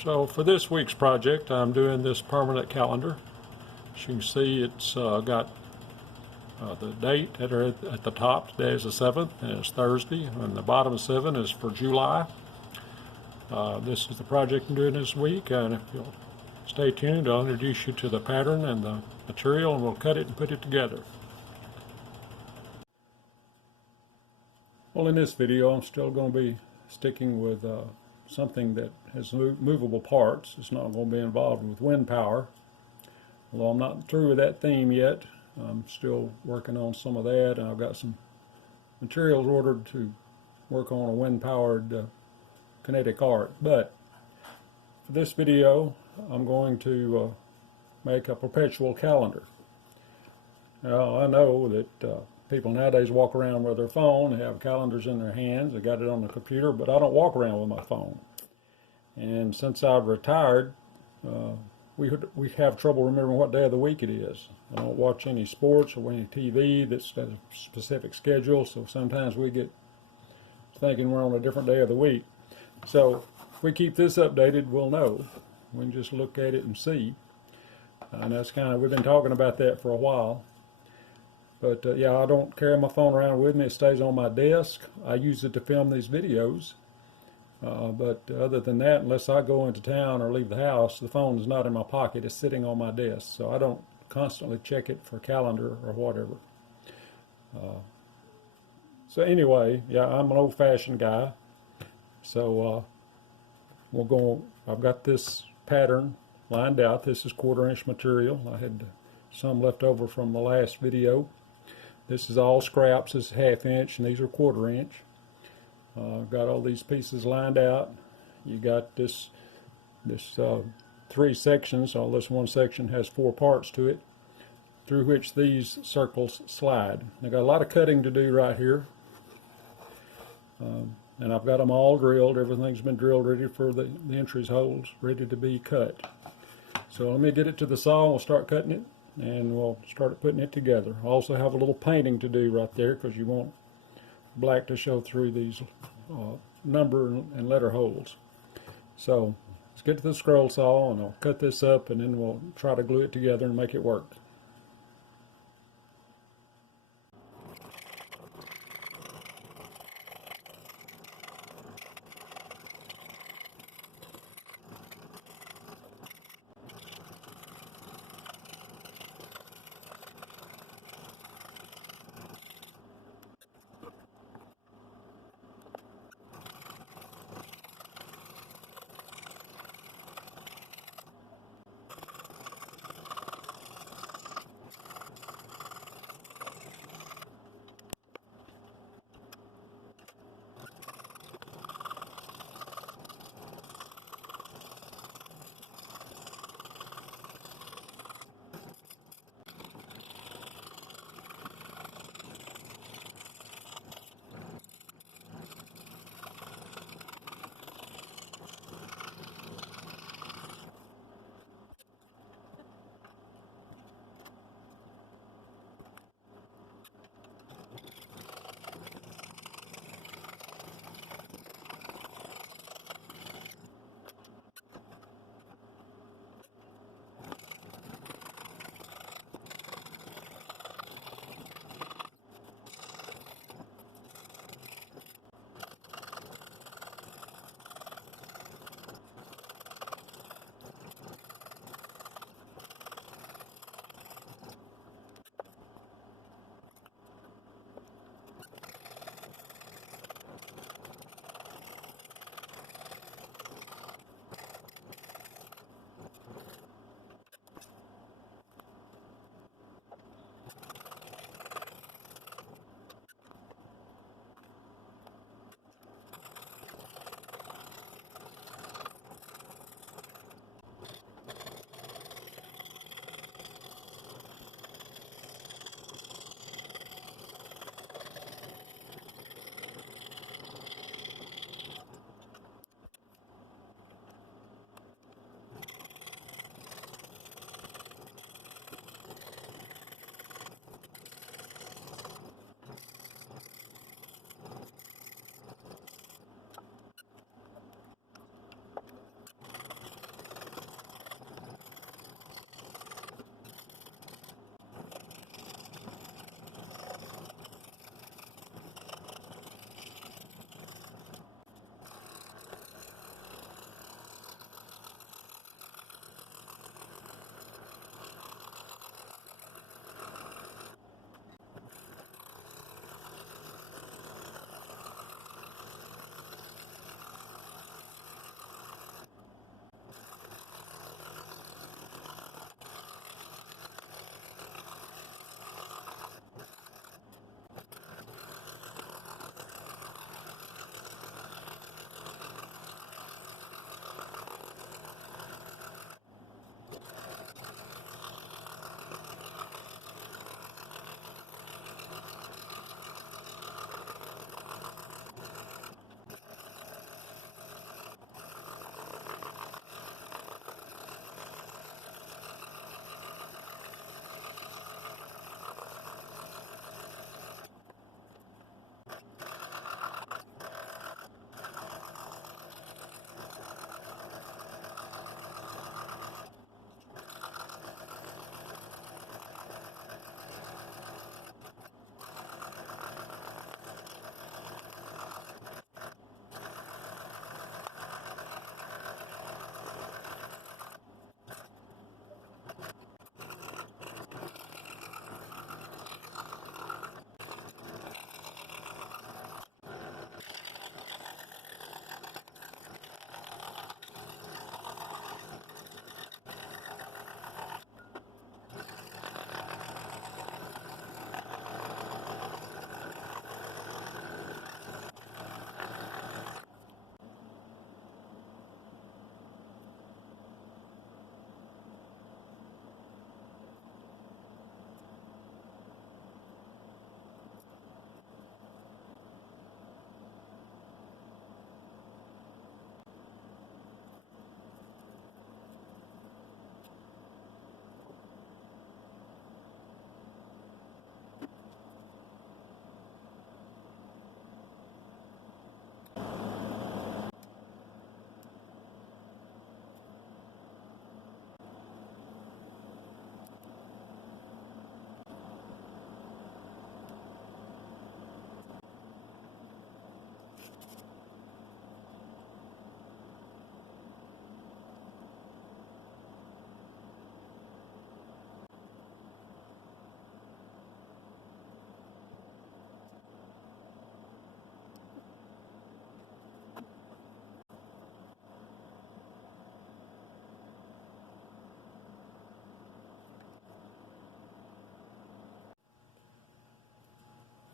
So for this week's project, I'm doing this permanent calendar. As you can see, it's got the date at the top. Today is the 7th, and it's Thursday, and the bottom 7 is for July. This is the project I'm doing this week, and if you'll stay tuned, I'll introduce you to the pattern and the material, and we'll cut it and put it together. Well, in this video, I'm still going to be sticking with something that has movable parts. It's not going to be involved with wind power. Although I'm not through with that theme yet, I'm still working on some of that, and I've got some materials ordered to work on a wind-powered kinetic art. But for this video, I'm going to make a perpetual calendar. Now, I know that people nowadays walk around with their phone, they have calendars in their hands, they got it on the computer, but I don't walk around with my phone. And since I've retired, we have trouble remembering what day of the week it is. I don't watch any sports or any TV that's got a specific schedule, so sometimes we get thinking we're on a different day of the week. So if we keep this updated, we'll know. We can just look at it and see. And that's we've been talking about that for a while. But yeah, I don't carry my phone around with me. It stays on my desk. I use it to film these videos. But other than that, unless I go into town or leave the house, the phone is not in my pocket. It's sitting on my desk. So I don't constantly check it for calendar or whatever. So anyway, yeah, I'm an old-fashioned guy. So I've got this pattern lined out. This is 1/4-inch material. I had some left over from the last video. This is all scraps. This is 1/2 inch, and these are 1/4 inch. Got all these pieces lined out. You got this 3 sections. All this one section has 4 parts to it, through which these circles slide. I got a lot of cutting to do right here, and I've got them all drilled. Everything's been drilled, ready for the entries holes, ready to be cut. So let me get it to the saw. We'll start cutting it, and we'll start putting it together. I also have a little painting to do right there, because you want black to show through these number and letter holes. So let's get to the scroll saw, and I'll cut this up, and then we'll try to glue it together and make it work.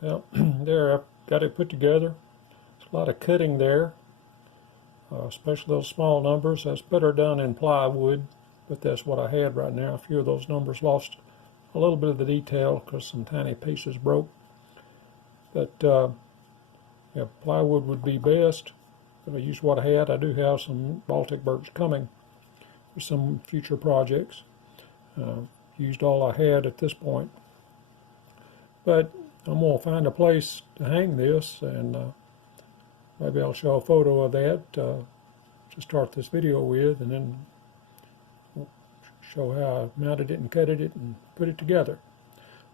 Well, there, I've got it put together. There's a lot of cutting there, especially those small numbers. That's better done in plywood, but that's what I had right now. A few of those numbers lost a little bit of the detail because some tiny pieces broke. But yeah, plywood would be best. If I use what I had, I do have some Baltic birch coming for some future projects. Used all I had at this point. But I'm going to find a place to hang this, and maybe I'll show a photo of that to start this video with, and then show how I mounted it and cut it and put it together.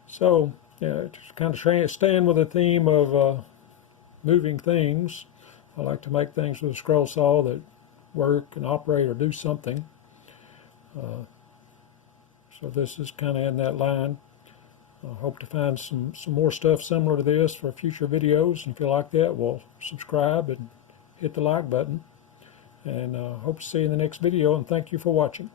So, yeah, just kind of staying with the theme of moving things. I like to make things with a scroll saw that work and operate or do something. So this is kind of in that line. I hope to find some more stuff similar to this for future videos. And if you like that, well, subscribe and hit the like button. And hope to see you in the next video, and thank you for watching.